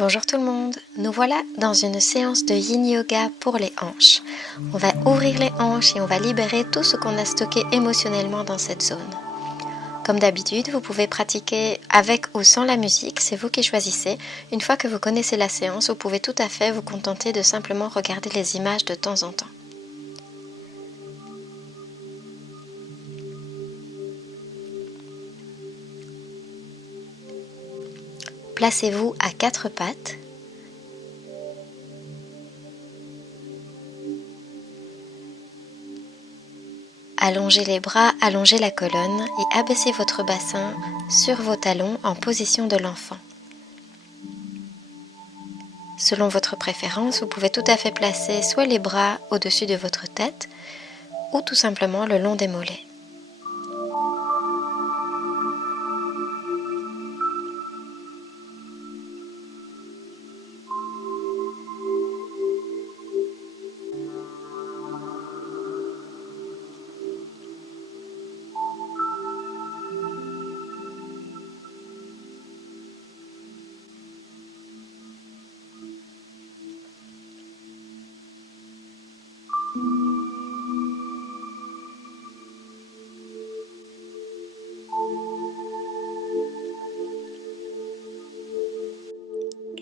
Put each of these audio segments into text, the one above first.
Bonjour tout le monde, nous voilà dans une séance de Yin Yoga pour les hanches. On va ouvrir les hanches et on va libérer tout ce qu'on a stocké émotionnellement dans cette zone. Comme d'habitude, vous pouvez pratiquer avec ou sans la musique, c'est vous qui choisissez. Une fois que vous connaissez la séance, vous pouvez tout à fait vous contenter de simplement regarder les images de temps en temps. Placez-vous à quatre pattes. Allongez les bras, allongez la colonne et abaissez votre bassin sur vos talons en position de l'enfant. Selon votre préférence, vous pouvez tout à fait placer soit les bras au-dessus de votre tête ou tout simplement le long des mollets.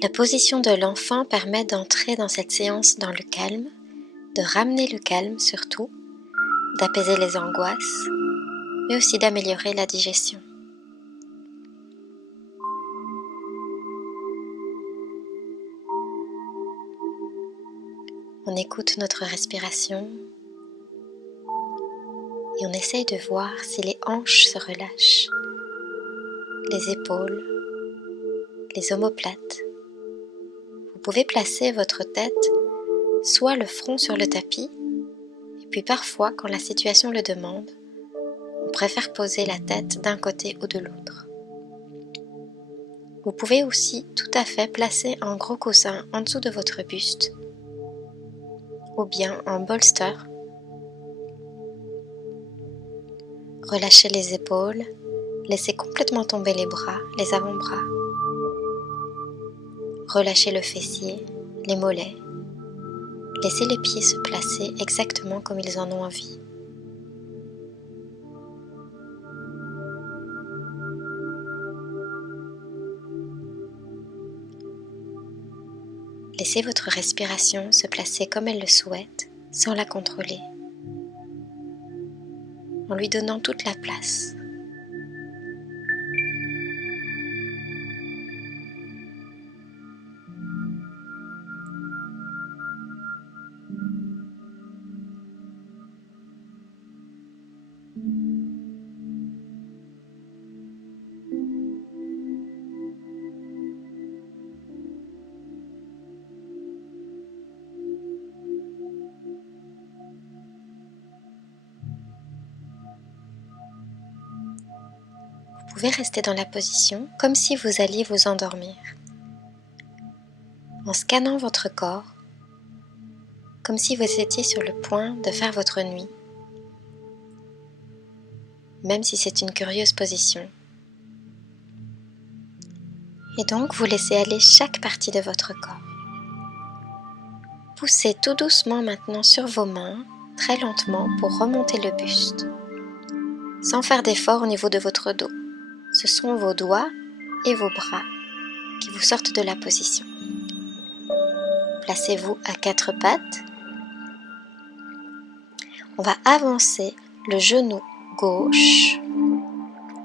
La position de l'enfant permet d'entrer dans cette séance dans le calme, de ramener le calme surtout, d'apaiser les angoisses, mais aussi d'améliorer la digestion. On écoute notre respiration et on essaye de voir si les hanches se relâchent, les épaules, les omoplates. Vous pouvez placer votre tête soit le front sur le tapis, et puis parfois, quand la situation le demande, on préfère poser la tête d'un côté ou de l'autre. Vous pouvez aussi tout à fait placer un gros coussin en dessous de votre buste, ou bien un bolster. Relâchez les épaules, laissez complètement tomber les bras, les avant-bras. Relâchez le fessier, les mollets. Laissez les pieds se placer exactement comme ils en ont envie. Laissez votre respiration se placer comme elle le souhaite, sans la contrôler, en lui donnant toute la place. Vous pouvez rester dans la position comme si vous alliez vous endormir, en scannant votre corps, comme si vous étiez sur le point de faire votre nuit, même si c'est une curieuse position. Et donc, vous laissez aller chaque partie de votre corps. Poussez tout doucement maintenant sur vos mains, très lentement, pour remonter le buste, sans faire d'effort au niveau de votre dos. Ce sont vos doigts et vos bras qui vous sortent de la position. Placez-vous à quatre pattes. On va avancer le genou gauche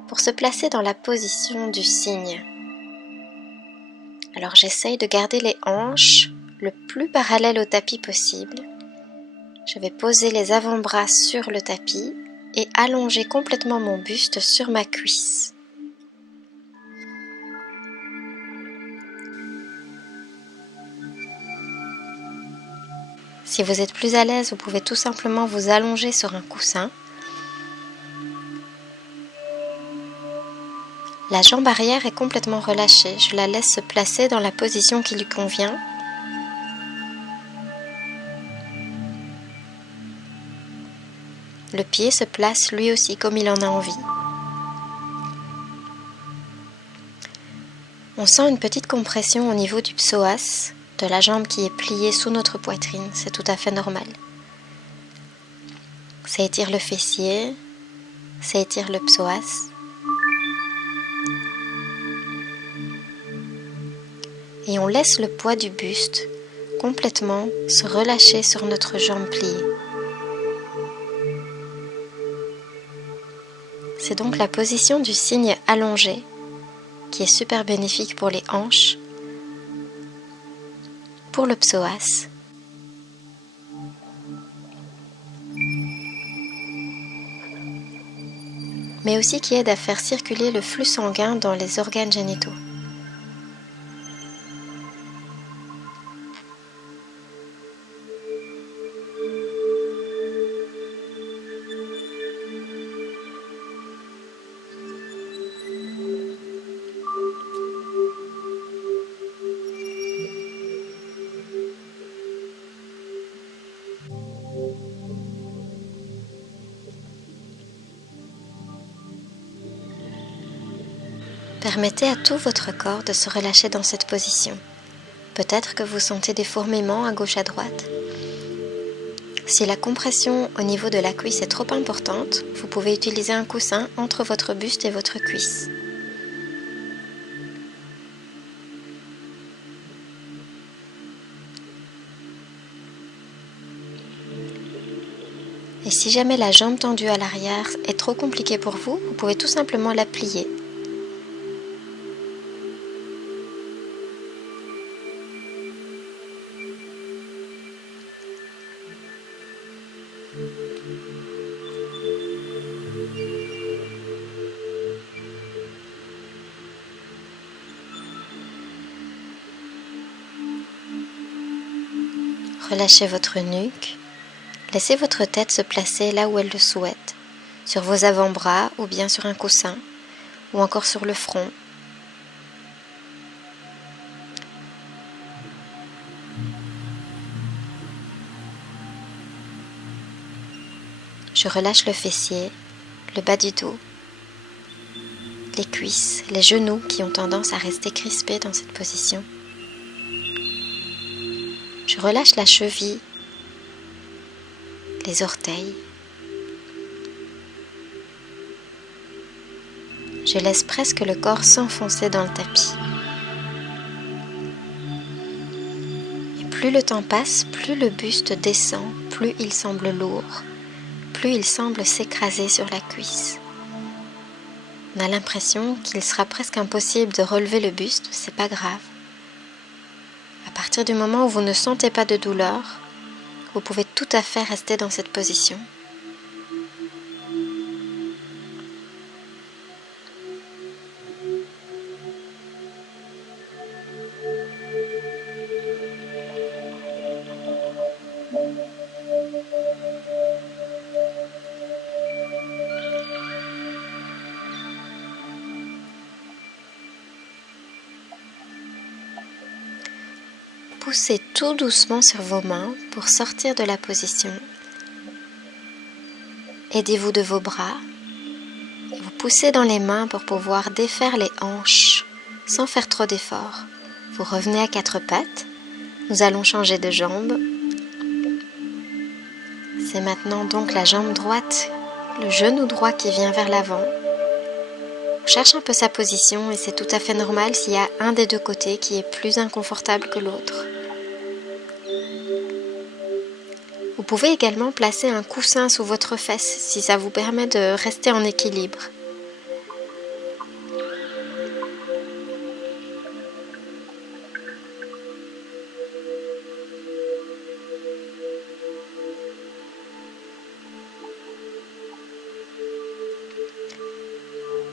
pour se placer dans la position du cygne. Alors j'essaye de garder les hanches le plus parallèles au tapis possible. Je vais poser les avant-bras sur le tapis et allonger complètement mon buste sur ma cuisse. Si vous êtes plus à l'aise, vous pouvez tout simplement vous allonger sur un coussin. La jambe arrière est complètement relâchée. Je la laisse se placer dans la position qui lui convient. Le pied se place lui aussi comme il en a envie. On sent une petite compression au niveau du psoas, de la jambe qui est pliée sous notre poitrine, c'est tout à fait normal. Ça étire le fessier, ça étire le psoas. Et on laisse le poids du buste complètement se relâcher sur notre jambe pliée. C'est donc la position du cygne allongé qui est super bénéfique pour les hanches, pour le psoas. Mais aussi qui aide à faire circuler le flux sanguin dans les organes génitaux. Permettez à tout votre corps de se relâcher dans cette position. Peut-être que vous sentez des fourmillements à gauche à droite. Si la compression au niveau de la cuisse est trop importante, vous pouvez utiliser un coussin entre votre buste et votre cuisse. Et si jamais la jambe tendue à l'arrière est trop compliquée pour vous, vous pouvez tout simplement la plier. Relâchez votre nuque, laissez votre tête se placer là où elle le souhaite, sur vos avant-bras ou bien sur un coussin, ou encore sur le front. Je relâche le fessier, le bas du dos, les cuisses, les genoux qui ont tendance à rester crispés dans cette position. Je relâche la cheville, les orteils. Je laisse presque le corps s'enfoncer dans le tapis. Et plus le temps passe, plus le buste descend, plus il semble lourd, plus il semble s'écraser sur la cuisse. On a l'impression qu'il sera presque impossible de relever le buste, c'est pas grave. À partir du moment où vous ne sentez pas de douleur, vous pouvez tout à fait rester dans cette position. Poussez tout doucement sur vos mains pour sortir de la position. Aidez-vous de vos bras. Vous poussez dans les mains pour pouvoir défaire les hanches sans faire trop d'efforts. Vous revenez à quatre pattes. Nous allons changer de jambe. C'est maintenant donc la jambe droite, le genou droit qui vient vers l'avant. On cherche un peu sa position et c'est tout à fait normal s'il y a un des deux côtés qui est plus inconfortable que l'autre. Vous pouvez également placer un coussin sous votre fesse si ça vous permet de rester en équilibre.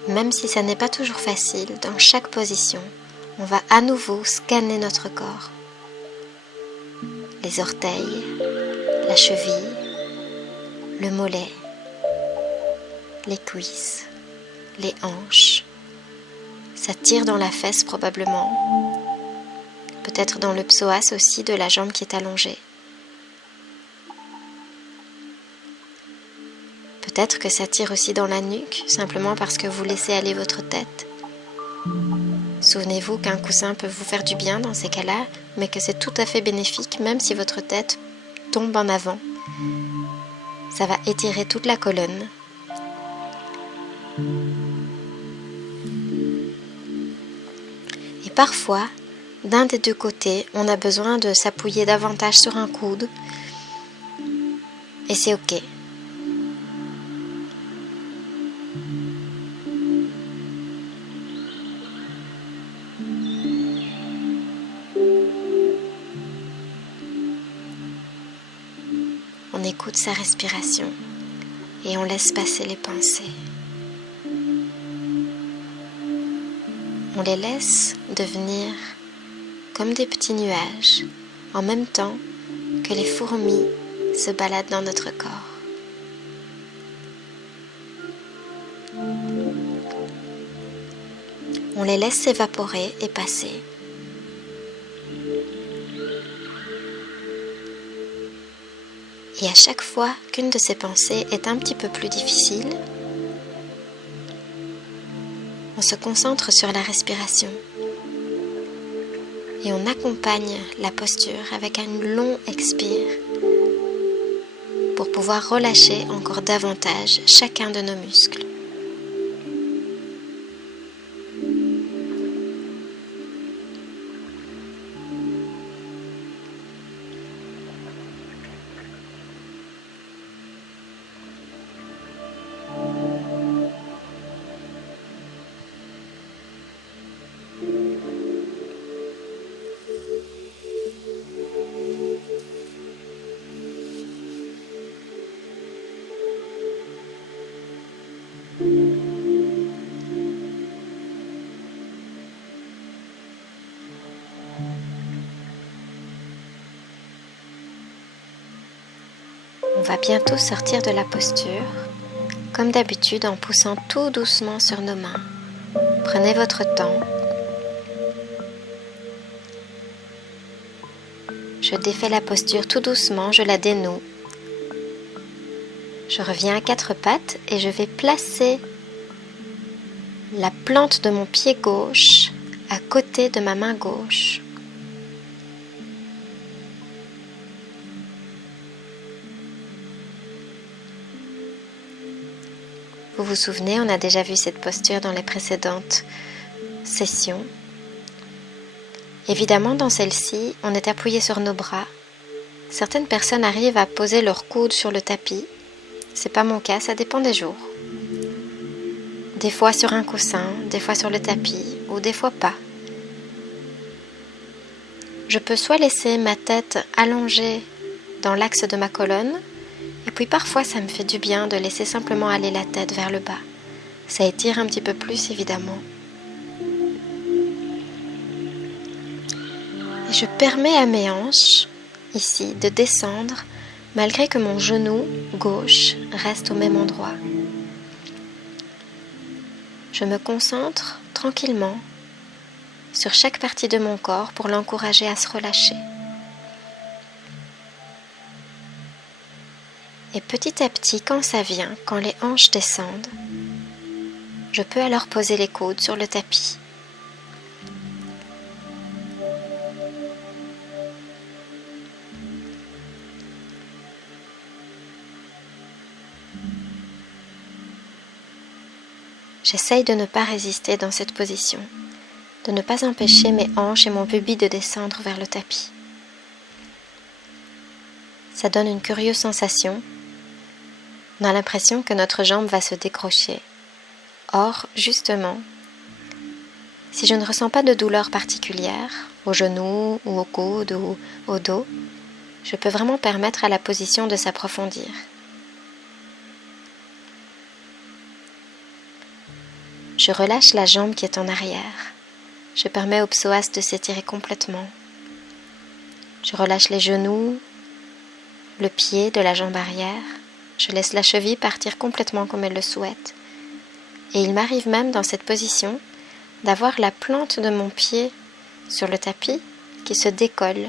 Même si ça n'est pas toujours facile, dans chaque position, on va à nouveau scanner notre corps. Les orteils, la cheville, le mollet, les cuisses, les hanches. Ça tire dans la fesse probablement, peut-être dans le psoas aussi de la jambe qui est allongée. Peut-être que ça tire aussi dans la nuque, simplement parce que vous laissez aller votre tête. Souvenez-vous qu'un coussin peut vous faire du bien dans ces cas-là, mais que c'est tout à fait bénéfique même si votre tête tombe en avant. Ça va étirer toute la colonne. Et parfois, d'un des deux côtés, on a besoin de s'appuyer davantage sur un coude. Et c'est ok. On écoute sa respiration et on laisse passer les pensées. On les laisse devenir comme des petits nuages, en même temps que les fourmis se baladent dans notre corps. On les laisse s'évaporer et passer. Et à chaque fois qu'une de ces pensées est un petit peu plus difficile, on se concentre sur la respiration et on accompagne la posture avec un long expire pour pouvoir relâcher encore davantage chacun de nos muscles. On va bientôt sortir de la posture, comme d'habitude en poussant tout doucement sur nos mains. Prenez votre temps. Je défais la posture tout doucement, je la dénoue. Je reviens à quatre pattes et je vais placer la plante de mon pied gauche à côté de ma main gauche. Vous vous souvenez, on a déjà vu cette posture dans les précédentes sessions. Évidemment, dans celle-ci, on est appuyé sur nos bras. Certaines personnes arrivent à poser leurs coudes sur le tapis. C'est pas mon cas, ça dépend des jours. Des fois sur un coussin, des fois sur le tapis, ou des fois pas. Je peux soit laisser ma tête allongée dans l'axe de ma colonne, et puis parfois ça me fait du bien de laisser simplement aller la tête vers le bas. Ça étire un petit peu plus évidemment. Et je permets à mes hanches, ici, de descendre malgré que mon genou gauche reste au même endroit. Je me concentre tranquillement sur chaque partie de mon corps pour l'encourager à se relâcher. Et petit à petit, quand ça vient, quand les hanches descendent, je peux alors poser les coudes sur le tapis. J'essaye de ne pas résister dans cette position, de ne pas empêcher mes hanches et mon pubis de descendre vers le tapis. Ça donne une curieuse sensation. On a l'impression que notre jambe va se décrocher. Or, justement, si je ne ressens pas de douleur particulière, au genou ou au coude ou au dos, je peux vraiment permettre à la position de s'approfondir. Je relâche la jambe qui est en arrière. Je permets au psoas de s'étirer complètement. Je relâche les genoux, le pied de la jambe arrière. Je laisse la cheville partir complètement comme elle le souhaite. Et il m'arrive même dans cette position d'avoir la plante de mon pied sur le tapis qui se décolle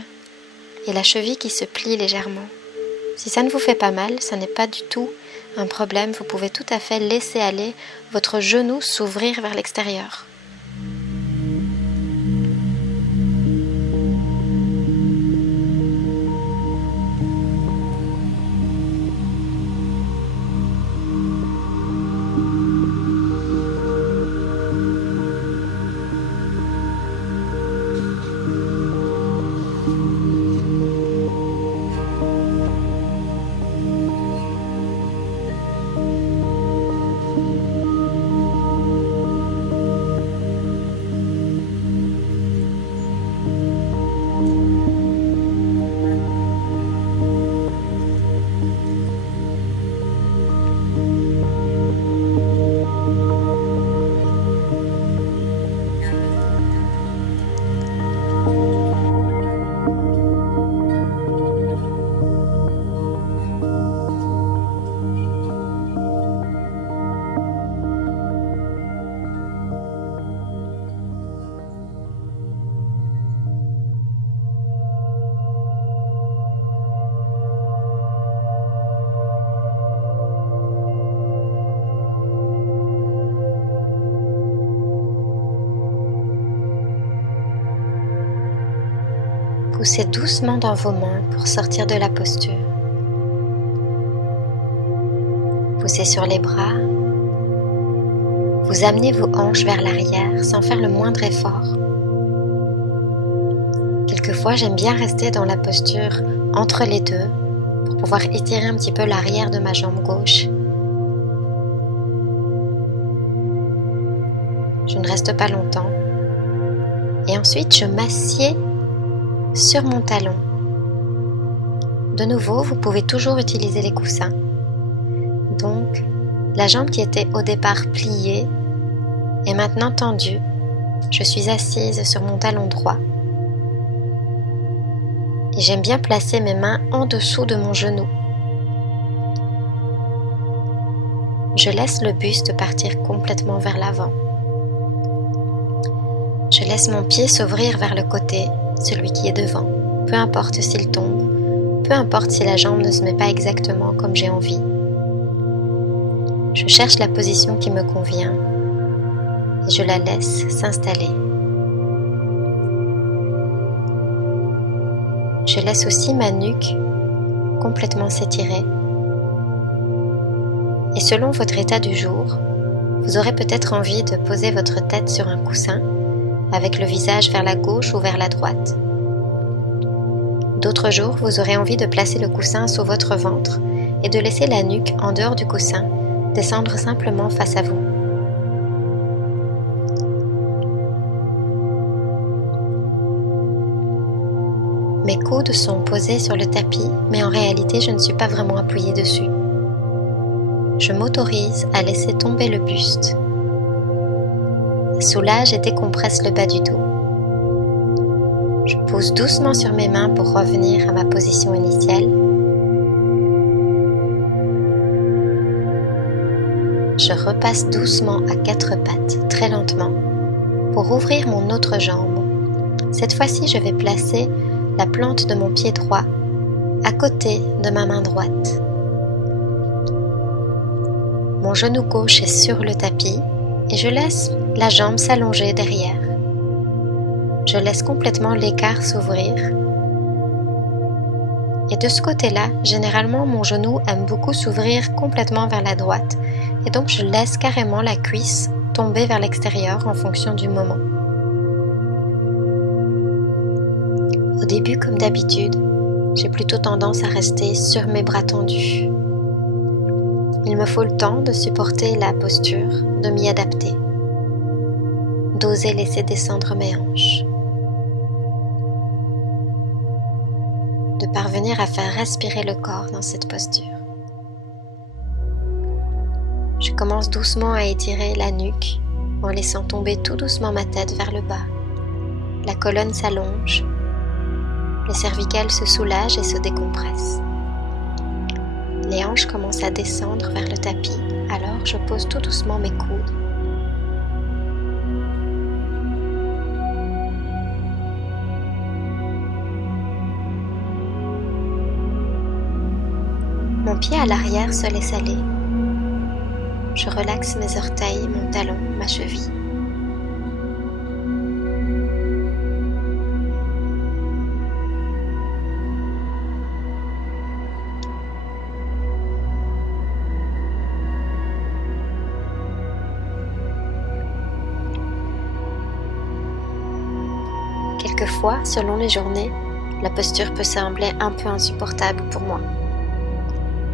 et la cheville qui se plie légèrement. Si ça ne vous fait pas mal, ça n'est pas du tout un problème. Vous pouvez tout à fait laisser aller votre genou s'ouvrir vers l'extérieur. Poussez doucement dans vos mains pour sortir de la posture. Poussez sur les bras. Vous amenez vos hanches vers l'arrière sans faire le moindre effort. Quelquefois, j'aime bien rester dans la posture entre les deux pour pouvoir étirer un petit peu l'arrière de ma jambe gauche. Je ne reste pas longtemps. Et ensuite, je m'assieds sur mon talon. De nouveau, vous pouvez toujours utiliser les coussins. Donc, la jambe qui était au départ pliée est maintenant tendue. Je suis assise sur mon talon droit. Et j'aime bien placer mes mains en dessous de mon genou. Je laisse le buste partir complètement vers l'avant. Je laisse mon pied s'ouvrir vers le côté, celui qui est devant, peu importe s'il tombe, peu importe si la jambe ne se met pas exactement comme j'ai envie. Je cherche la position qui me convient et je la laisse s'installer. Je laisse aussi ma nuque complètement s'étirer. Et selon votre état du jour, vous aurez peut-être envie de poser votre tête sur un coussin avec le visage vers la gauche ou vers la droite. D'autres jours, vous aurez envie de placer le coussin sous votre ventre et de laisser la nuque en dehors du coussin descendre simplement face à vous. Mes coudes sont posés sur le tapis, mais en réalité, je ne suis pas vraiment appuyée dessus. Je m'autorise à laisser tomber le buste. Soulage et décompresse le bas du dos. Je pose doucement sur mes mains pour revenir à ma position initiale. Je repasse doucement à 4 pattes, très lentement, pour ouvrir mon autre jambe. Cette fois-ci, je vais placer la plante de mon pied droit à côté de ma main droite. Mon genou gauche est sur le tapis et je laisse la jambe s'allonger derrière. Je laisse complètement l'écart s'ouvrir. Et de ce côté-là, généralement, mon genou aime beaucoup s'ouvrir complètement vers la droite. Et donc, je laisse carrément la cuisse tomber vers l'extérieur en fonction du moment. Au début, comme d'habitude, j'ai plutôt tendance à rester sur mes bras tendus. Il me faut le temps de supporter la posture, de m'y adapter, d'oser laisser descendre mes hanches, de parvenir à faire respirer le corps dans cette posture. Je commence doucement à étirer la nuque en laissant tomber tout doucement ma tête vers le bas. La colonne s'allonge, les cervicales se soulagent et se décompressent. Les hanches commencent à descendre vers le tapis, alors je pose tout doucement mes coudes. Mon pied à l'arrière se laisse aller. Je relaxe mes orteils, mon talon, ma cheville. Quelquefois, selon les journées, la posture peut sembler un peu insupportable pour moi.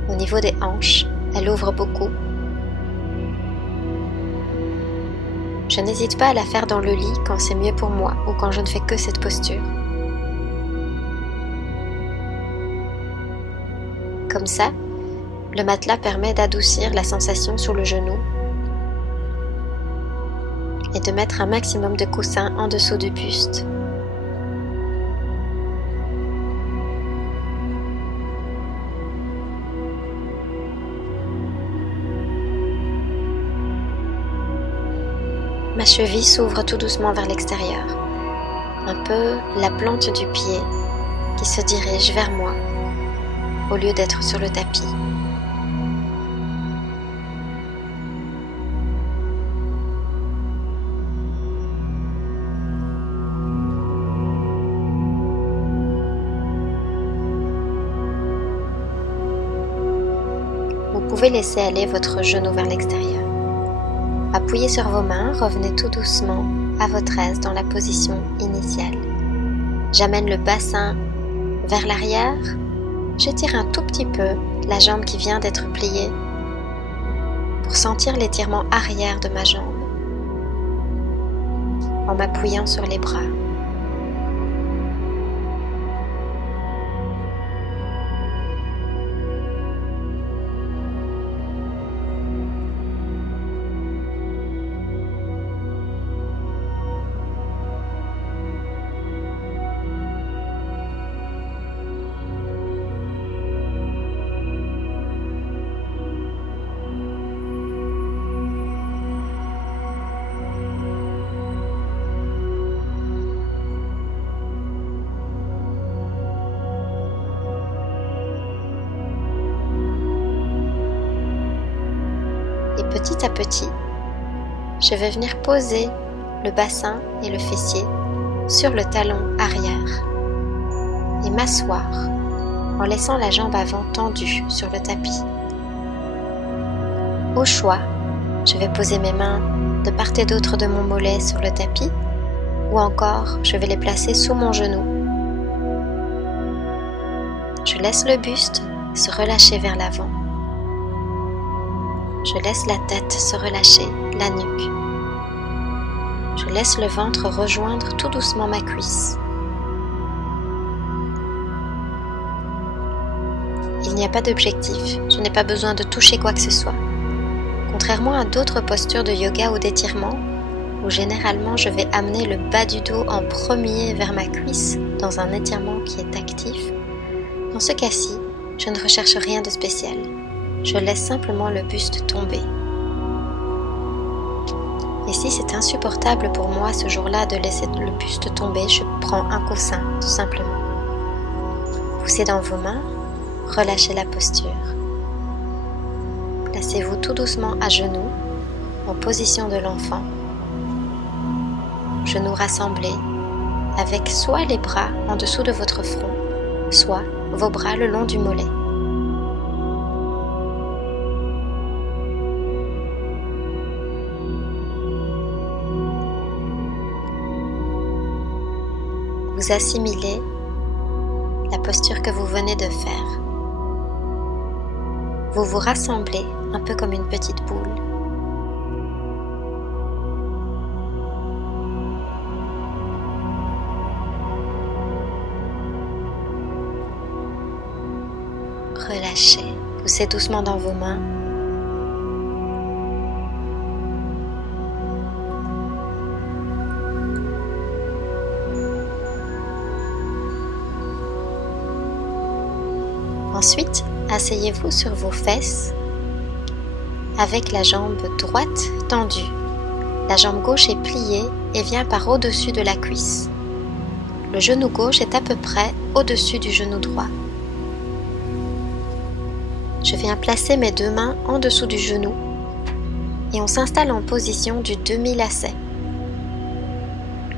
Au niveau des hanches, elle ouvre beaucoup. Je n'hésite pas à la faire dans le lit quand c'est mieux pour moi ou quand je ne fais que cette posture. Comme ça, le matelas permet d'adoucir la sensation sous le genou et de mettre un maximum de coussins en dessous du buste. Ma cheville s'ouvre tout doucement vers l'extérieur, un peu la plante du pied qui se dirige vers moi au lieu d'être sur le tapis. pouvez laisser aller votre genou vers l'extérieur. Appuyez sur vos mains, revenez tout doucement à votre aise dans la position initiale. J'amène le bassin vers l'arrière, j'étire un tout petit peu la jambe qui vient d'être pliée pour sentir l'étirement arrière de ma jambe en m'appuyant sur les bras. Et petit à petit, je vais venir poser le bassin et le fessier sur le talon arrière et m'asseoir en laissant la jambe avant tendue sur le tapis. Au choix, je vais poser mes mains de part et d'autre de mon mollet sur le tapis ou encore je vais les placer sous mon genou. Je laisse le buste se relâcher vers l'avant. Je laisse la tête se relâcher, la nuque. Je laisse le ventre rejoindre tout doucement ma cuisse. Il n'y a pas d'objectif, je n'ai pas besoin de toucher quoi que ce soit. Contrairement à d'autres postures de yoga ou d'étirement, où généralement je vais amener le bas du dos en premier vers ma cuisse dans un étirement qui est actif, dans ce cas-ci, je ne recherche rien de spécial. Je laisse simplement le buste tomber. Et si c'est insupportable pour moi ce jour-là de laisser le buste tomber, je prends un coussin, tout simplement. Poussez dans vos mains, relâchez la posture. Placez-vous tout doucement à genoux, en position de l'enfant. Genoux rassemblés, avec soit les bras en dessous de votre front, soit vos bras le long du mollet. Vous assimilez la posture que vous venez de faire. Vous vous rassemblez un peu comme une petite boule. Relâchez, poussez doucement dans vos mains. Ensuite, asseyez-vous sur vos fesses avec la jambe droite tendue. La jambe gauche est pliée et vient par au-dessus de la cuisse. Le genou gauche est à peu près au-dessus du genou droit. Je viens placer mes deux mains en dessous du genou et on s'installe en position du demi-lacet.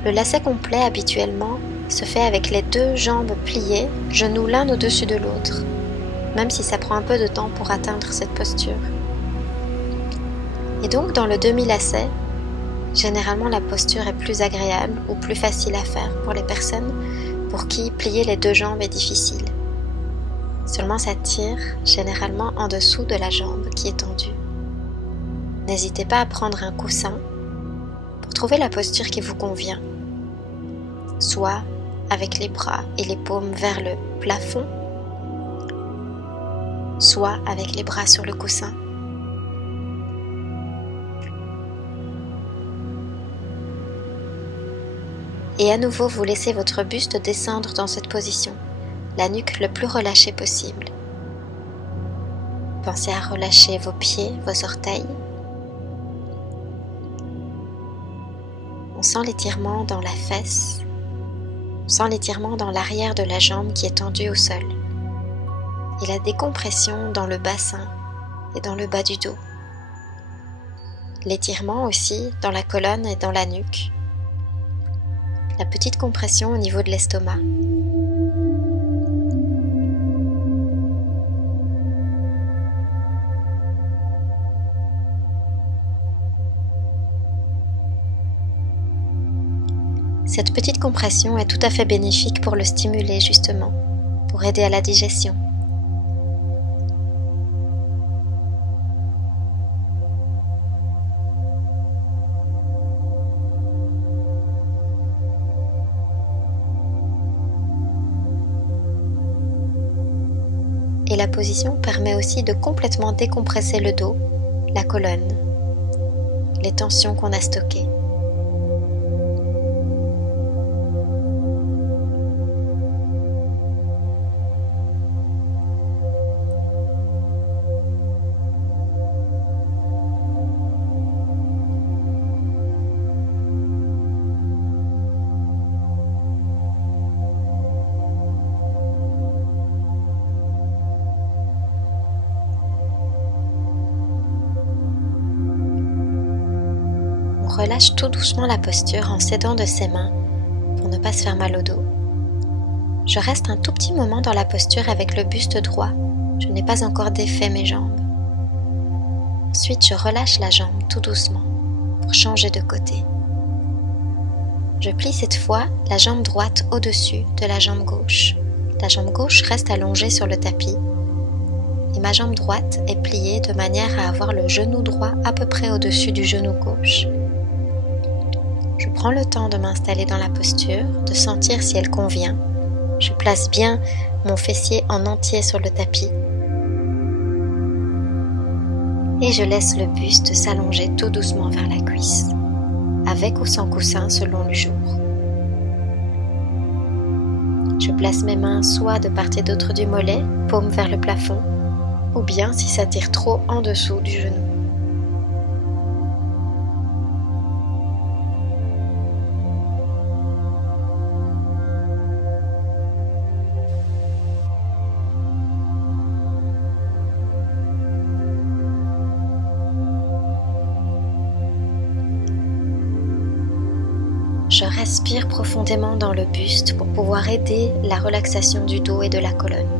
Le lacet complet habituellement se fait avec les deux jambes pliées, genoux l'un au-dessus de l'autre, même si ça prend un peu de temps pour atteindre cette posture. Et donc dans le demi-lacet, généralement la posture est plus agréable ou plus facile à faire pour les personnes pour qui plier les deux jambes est difficile. Seulement ça tire généralement en dessous de la jambe qui est tendue. N'hésitez pas à prendre un coussin pour trouver la posture qui vous convient, soit avec les bras et les paumes vers le plafond, soit avec les bras sur le coussin. Et à nouveau, vous laissez votre buste descendre dans cette position, la nuque le plus relâchée possible. Pensez à relâcher vos pieds, vos orteils. On sent l'étirement dans la fesse, on sent l'étirement dans l'arrière de la jambe qui est tendue au sol, et la décompression dans le bassin et dans le bas du dos. L'étirement aussi dans la colonne et dans la nuque. La petite compression au niveau de l'estomac. Cette petite compression est tout à fait bénéfique pour le stimuler justement, pour aider à la digestion. Et la position permet aussi de complètement décompresser le dos, la colonne, les tensions qu'on a stockées. On relâche tout doucement la posture en s'aidant de ses mains pour ne pas se faire mal au dos. Je reste un tout petit moment dans la posture avec le buste droit. Je n'ai pas encore défait mes jambes. Ensuite, je relâche la jambe tout doucement pour changer de côté. Je plie cette fois la jambe droite au-dessus de la jambe gauche. La jambe gauche reste allongée sur le tapis et ma jambe droite est pliée de manière à avoir le genou droit à peu près au-dessus du genou gauche. Je prends le temps de m'installer dans la posture, de sentir si elle convient. Je place bien mon fessier en entier sur le tapis. Et je laisse le buste s'allonger tout doucement vers la cuisse, avec ou sans coussin selon le jour. Je place mes mains soit de part et d'autre du mollet, paume vers le plafond, ou bien si ça tire trop en dessous du genou. Je respire profondément dans le buste pour pouvoir aider la relaxation du dos et de la colonne.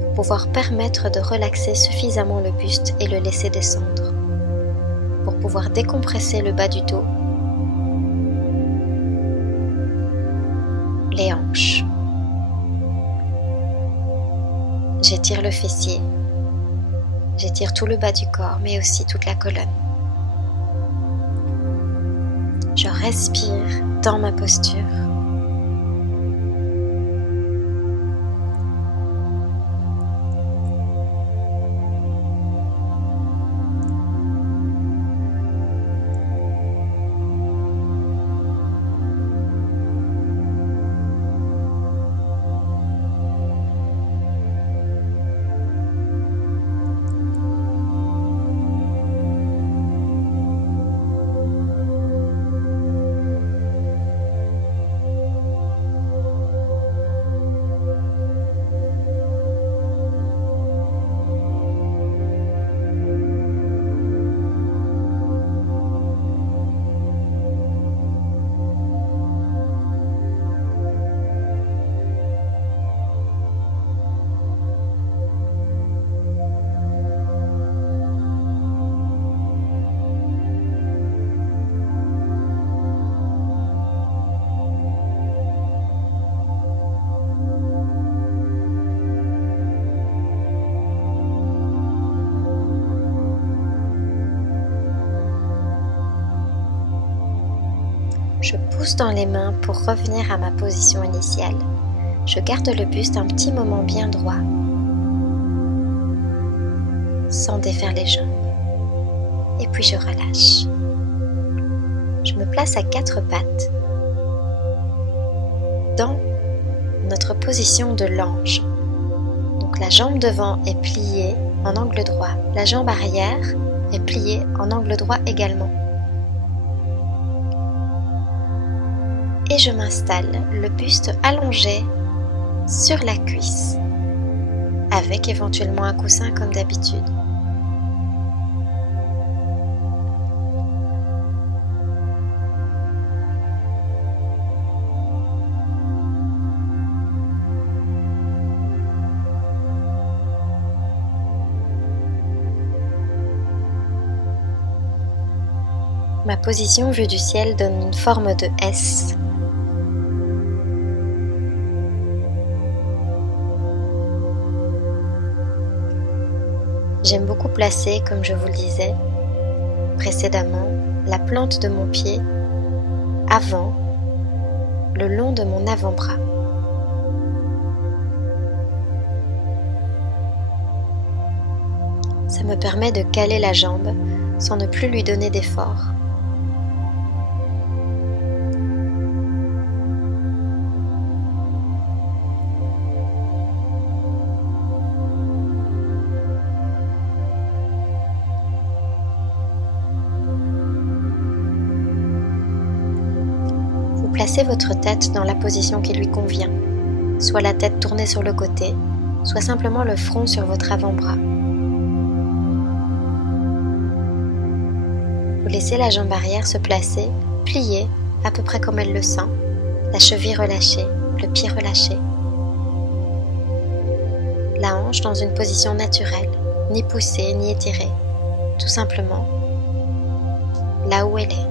Pour pouvoir permettre de relaxer suffisamment le buste et le laisser descendre. Pour pouvoir décompresser le bas du dos, les hanches. J'étire le fessier. J'étire tout le bas du corps, mais aussi toute la colonne. Je respire dans ma posture. Je pousse dans les mains pour revenir à ma position initiale. Je garde le buste un petit moment bien droit, sans défaire les jambes. Et puis je relâche. Je me place à 4 pattes dans notre position de l'ange. Donc la jambe devant est pliée en angle droit. La jambe arrière est pliée en angle droit également. Et je m'installe, le buste allongé sur la cuisse, avec éventuellement un coussin comme d'habitude. Ma position vue du ciel donne une forme de S. J'aime beaucoup placer, comme je vous le disais précédemment, la plante de mon pied avant, le long de mon avant-bras. Ça me permet de caler la jambe sans ne plus lui donner d'effort. Vous placez votre tête dans la position qui lui convient, soit la tête tournée sur le côté, soit simplement le front sur votre avant-bras. Vous laissez la jambe arrière se placer, pliée, à peu près comme elle le sent, la cheville relâchée, le pied relâché. La hanche dans une position naturelle, ni poussée, ni étirée, tout simplement là où elle est.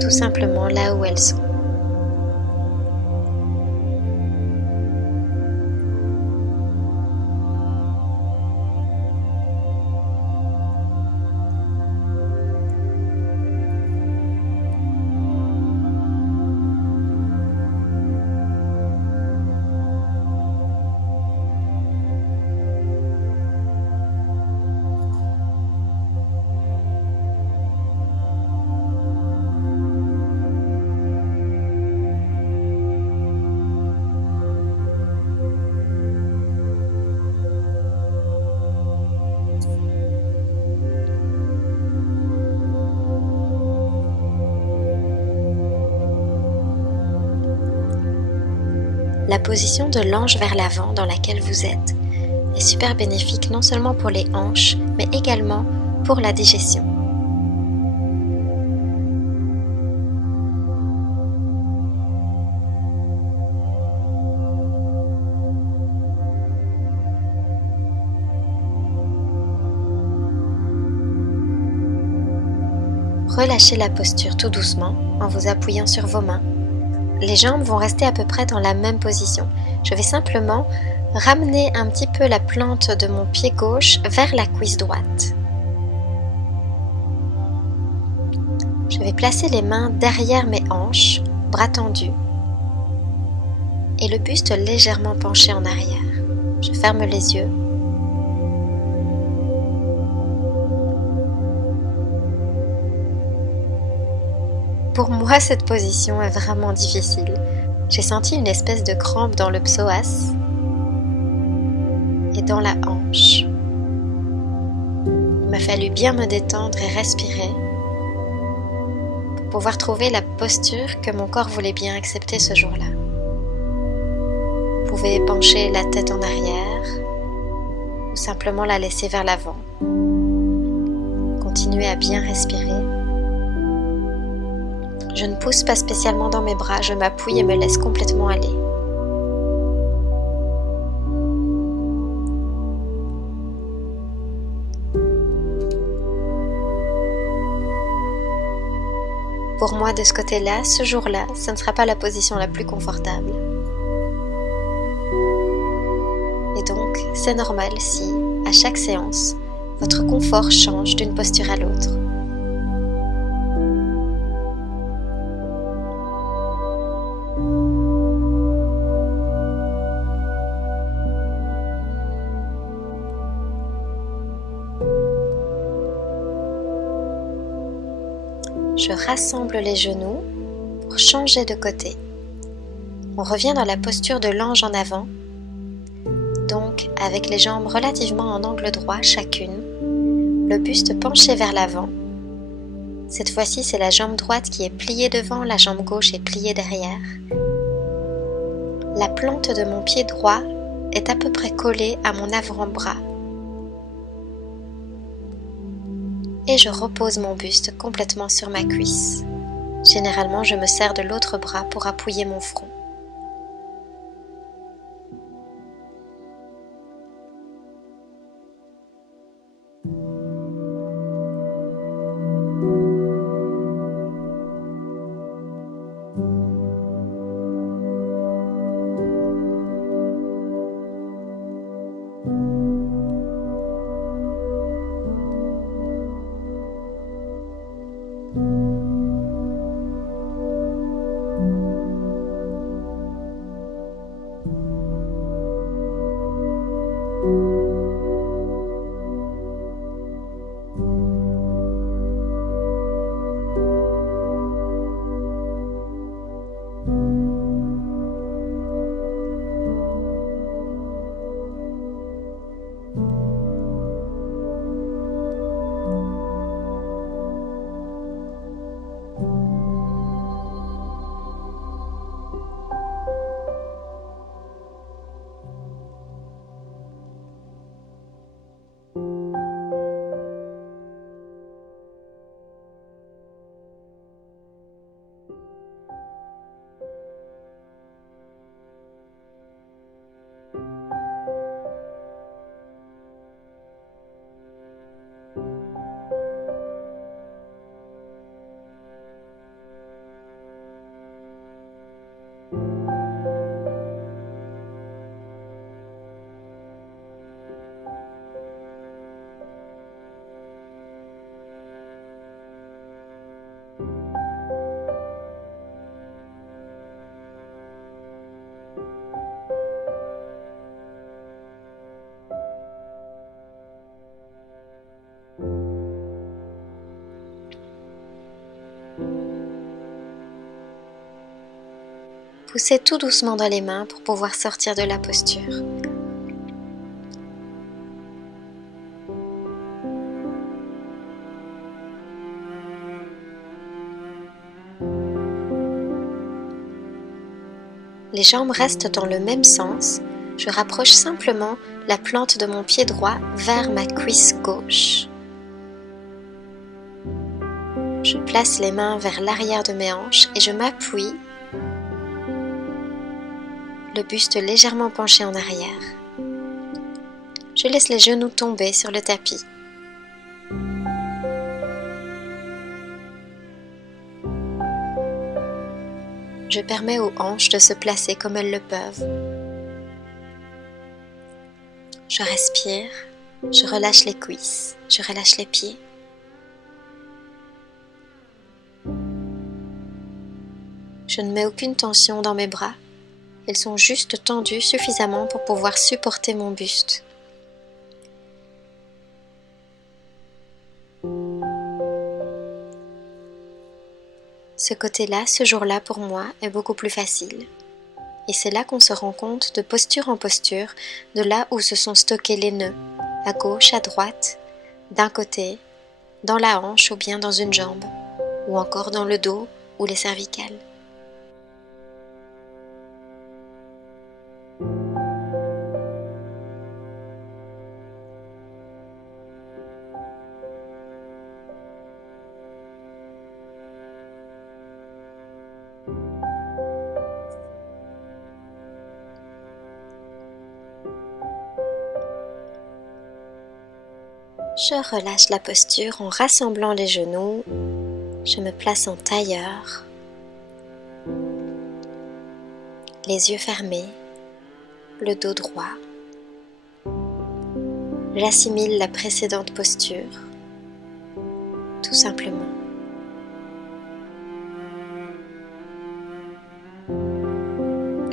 Tout simplement là où elles sont. La position de l'ange vers l'avant dans laquelle vous êtes est super bénéfique non seulement pour les hanches, mais également pour la digestion. Relâchez la posture tout doucement en vous appuyant sur vos mains. Les jambes vont rester à peu près dans la même position. Je vais simplement ramener un petit peu la plante de mon pied gauche vers la cuisse droite. Je vais placer les mains derrière mes hanches, bras tendus, et le buste légèrement penché en arrière. Je ferme les yeux. Pour moi, cette position est vraiment difficile. J'ai senti une espèce de crampe dans le psoas et dans la hanche. Il m'a fallu bien me détendre et respirer pour pouvoir trouver la posture que mon corps voulait bien accepter ce jour-là. Vous pouvez pencher la tête en arrière ou simplement la laisser vers l'avant. Continuez à bien respirer. Je ne pousse pas spécialement dans mes bras, je m'appuie et me laisse complètement aller. Pour moi, de ce côté-là, ce jour-là, ce ne sera pas la position la plus confortable. Et donc, c'est normal si, à chaque séance, votre confort change d'une posture à l'autre. Je rassemble les genoux pour changer de côté. On revient dans la posture de l'ange en avant, donc avec les jambes relativement en angle droit chacune, le buste penché vers l'avant. Cette fois-ci, c'est la jambe droite qui est pliée devant, la jambe gauche est pliée derrière. La plante de mon pied droit est à peu près collée à mon avant-bras. Et je repose mon buste complètement sur ma cuisse. Généralement, je me sers de l'autre bras pour appuyer mon front. Poussez tout doucement dans les mains pour pouvoir sortir de la posture. Les jambes restent dans le même sens. Je rapproche simplement la plante de mon pied droit vers ma cuisse gauche. Je place les mains vers l'arrière de mes hanches et je m'appuie, le buste légèrement penché en arrière. Je laisse les genoux tomber sur le tapis. Je permets aux hanches de se placer comme elles le peuvent. Je respire, je relâche les cuisses, je relâche les pieds. Je ne mets aucune tension dans mes bras. Ils sont juste tendus suffisamment pour pouvoir supporter mon buste. Ce côté-là, ce jour-là, pour moi, est beaucoup plus facile. Et c'est là qu'on se rend compte de posture en posture, de là où se sont stockés les nœuds, à gauche, à droite, d'un côté, dans la hanche ou bien dans une jambe, ou encore dans le dos ou les cervicales. Je relâche la posture en rassemblant les genoux. Je me place en tailleur. Les yeux fermés, le dos droit. J'assimile la précédente posture, tout simplement.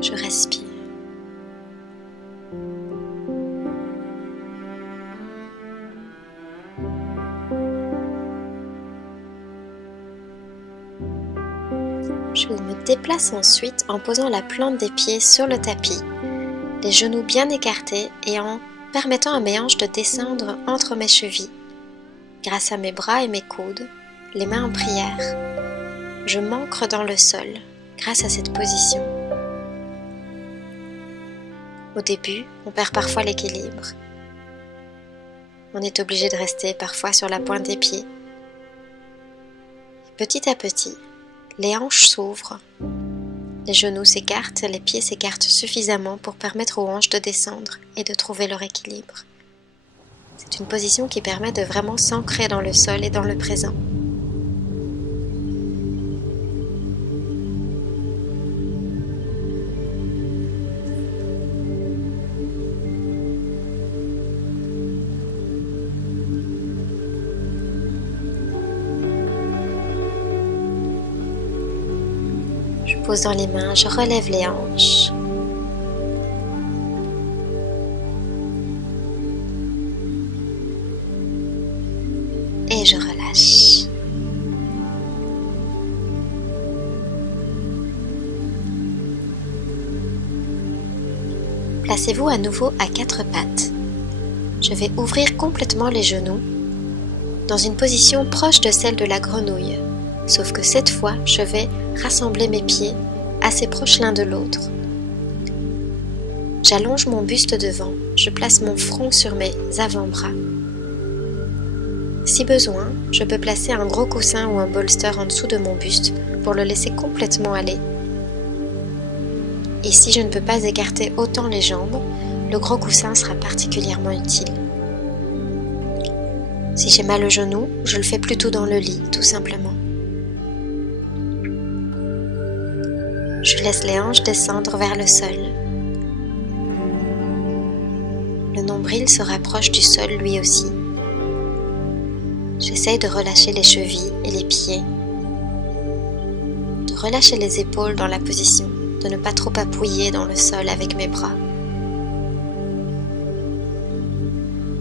Je respire. Je me déplace ensuite en posant la plante des pieds sur le tapis, les genoux bien écartés et en permettant à mes hanches de descendre entre mes chevilles. Grâce à mes bras et mes coudes, les mains en prière, je m'ancre dans le sol grâce à cette position. Au début, on perd parfois l'équilibre. On est obligé de rester parfois sur la pointe des pieds. Petit à petit, les hanches s'ouvrent, les genoux s'écartent, les pieds s'écartent suffisamment pour permettre aux hanches de descendre et de trouver leur équilibre. C'est une position qui permet de vraiment s'ancrer dans le sol et dans le présent. Je pose dans les mains, je relève les hanches. Et je relâche. Placez-vous à nouveau à quatre pattes. Je vais ouvrir complètement les genoux dans une position proche de celle de la grenouille. Sauf que cette fois, je vais rassembler mes pieds assez proches l'un de l'autre. J'allonge mon buste devant, je place mon front sur mes avant-bras. Si besoin, je peux placer un gros coussin ou un bolster en dessous de mon buste pour le laisser complètement aller. Et si je ne peux pas écarter autant les jambes, le gros coussin sera particulièrement utile. Si j'ai mal au genou, je le fais plutôt dans le lit, tout simplement. Je laisse les hanches descendre vers le sol. Le nombril se rapproche du sol lui aussi. J'essaye de relâcher les chevilles et les pieds, de relâcher les épaules dans la position, de ne pas trop appuyer dans le sol avec mes bras.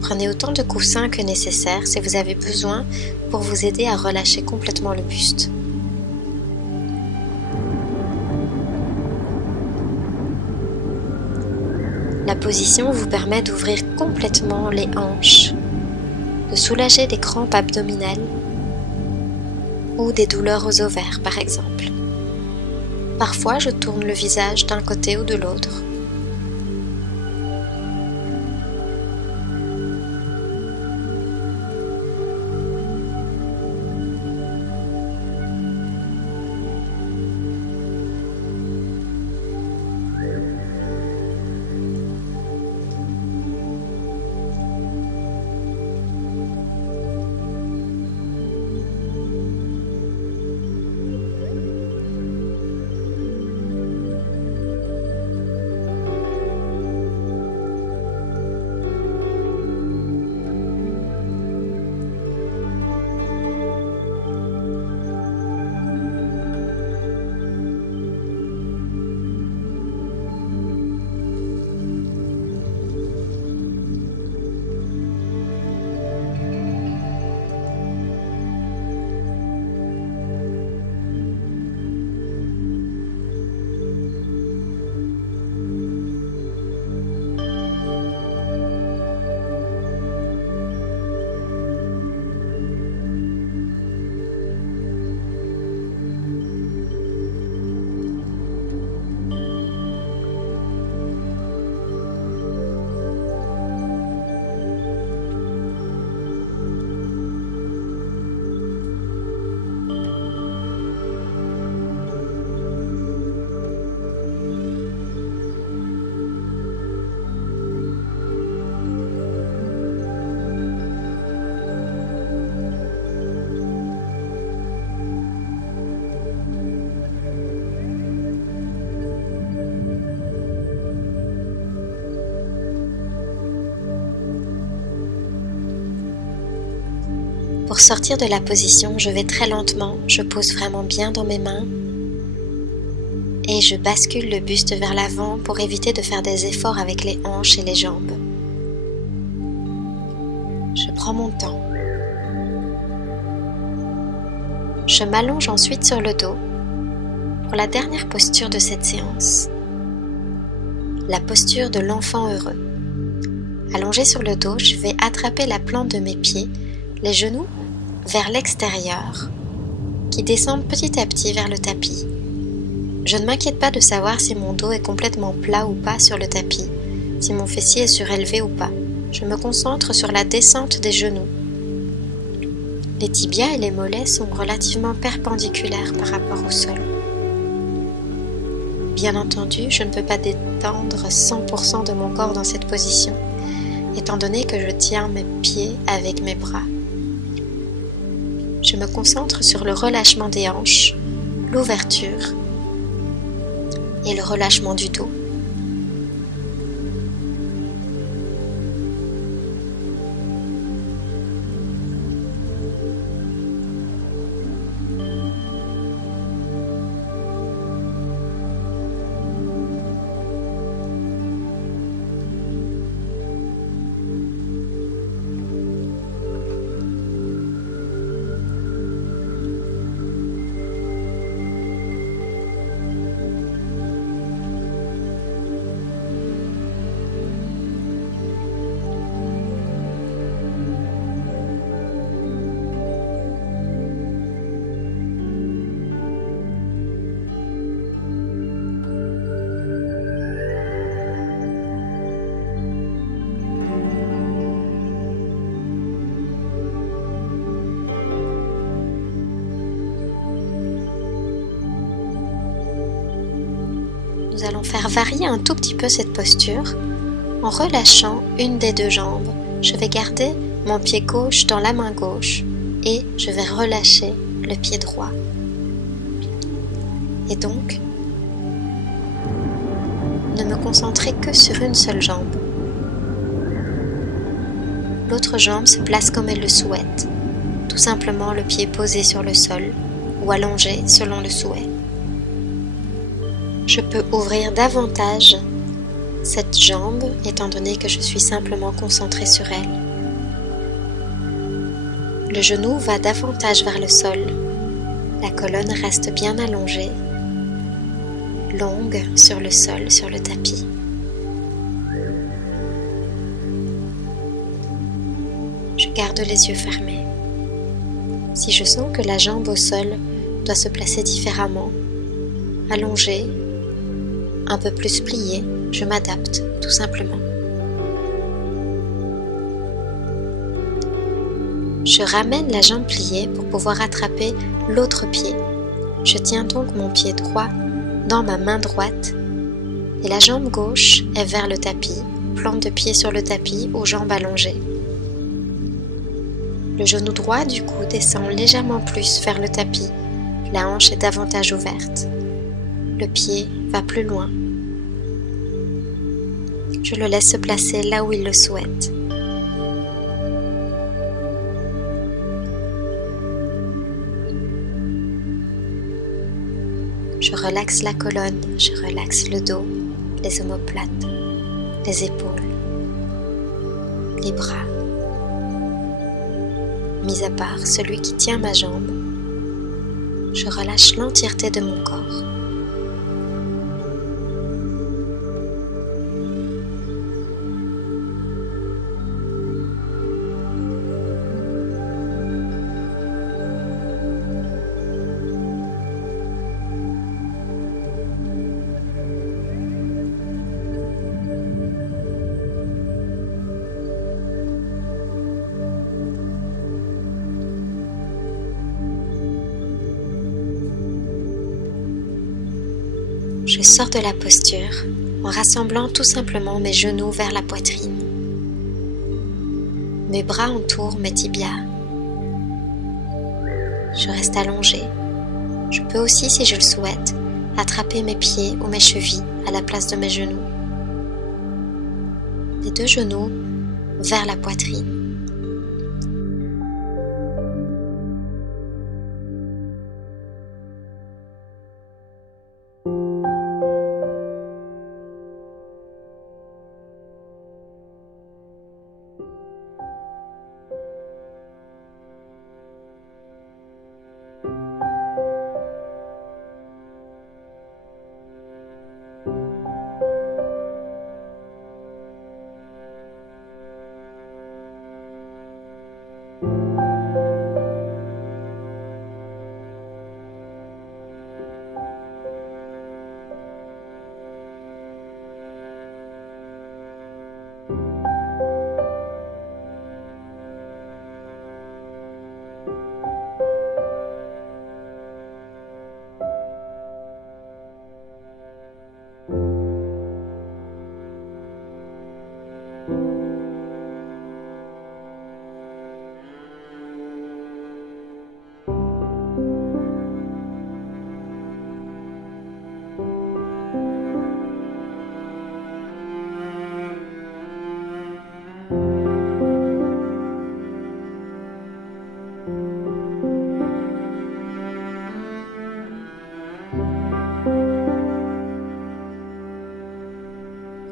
Prenez autant de coussins que nécessaire si vous avez besoin pour vous aider à relâcher complètement le buste. La position vous permet d'ouvrir complètement les hanches, de soulager des crampes abdominales ou des douleurs aux ovaires par exemple. Parfois, je tourne le visage d'un côté ou de l'autre. Pour sortir de la position, je vais très lentement, je pose vraiment bien dans mes mains et je bascule le buste vers l'avant pour éviter de faire des efforts avec les hanches et les jambes. Je prends mon temps. Je m'allonge ensuite sur le dos pour la dernière posture de cette séance. La posture de l'enfant heureux. Allongé sur le dos, je vais attraper la plante de mes pieds, les genoux vers l'extérieur, qui descendent petit à petit vers le tapis. Je ne m'inquiète pas de savoir si mon dos est complètement plat ou pas sur le tapis, si mon fessier est surélevé ou pas. Je me concentre sur la descente des genoux. Les tibias et les mollets sont relativement perpendiculaires par rapport au sol. Bien entendu, je ne peux pas détendre 100% de mon corps dans cette position, étant donné que je tiens mes pieds avec mes bras. Je me concentre sur le relâchement des hanches, l'ouverture et le relâchement du dos. Nous allons faire varier un tout petit peu cette posture en relâchant une des deux jambes. Je vais garder mon pied gauche dans la main gauche et je vais relâcher le pied droit. Et donc, ne me concentrer que sur une seule jambe. L'autre jambe se place comme elle le souhaite, tout simplement le pied posé sur le sol ou allongé selon le souhait. Je peux ouvrir davantage cette jambe étant donné que je suis simplement concentrée sur elle. Le genou va davantage vers le sol. La colonne reste bien allongée, longue sur le sol, sur le tapis. garde les yeux fermés. Si je sens que la jambe au sol doit se placer différemment, allongée, un peu plus pliée, je m'adapte tout simplement. Je ramène la jambe pliée pour pouvoir attraper l'autre pied. Je tiens donc mon pied droit dans ma main droite et la jambe gauche est vers le tapis, plante de pied sur le tapis ou jambe allongée. Le genou droit du coup descend légèrement plus vers le tapis, la hanche est davantage ouverte. Le pied va plus loin. Je le laisse se placer là où il le souhaite. Je relaxe la colonne, je relaxe le dos, les omoplates, les épaules, les bras. Mis à part celui qui tient ma jambe, je relâche l'entièreté de mon corps. Je sors de la posture en rassemblant tout simplement mes genoux vers la poitrine. Mes bras entourent mes tibias. Je reste allongée. Je peux aussi, si je le souhaite, attraper mes pieds ou mes chevilles à la place de mes genoux. Les deux genoux vers la poitrine.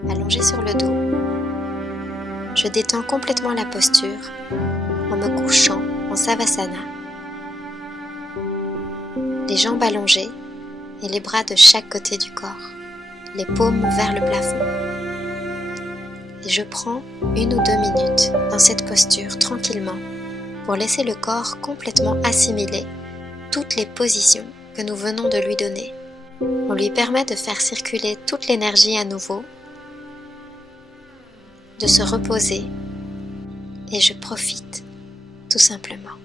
Allongé sur le dos, je détends complètement la posture en me couchant en Savasana. Les jambes allongées et les bras de chaque côté du corps, les paumes vers le plafond. Et je prends 1 ou 2 minutes dans cette posture tranquillement pour laisser le corps complètement assimiler toutes les positions que nous venons de lui donner. On lui permet de faire circuler toute l'énergie à nouveau, de se reposer, et je profite tout simplement.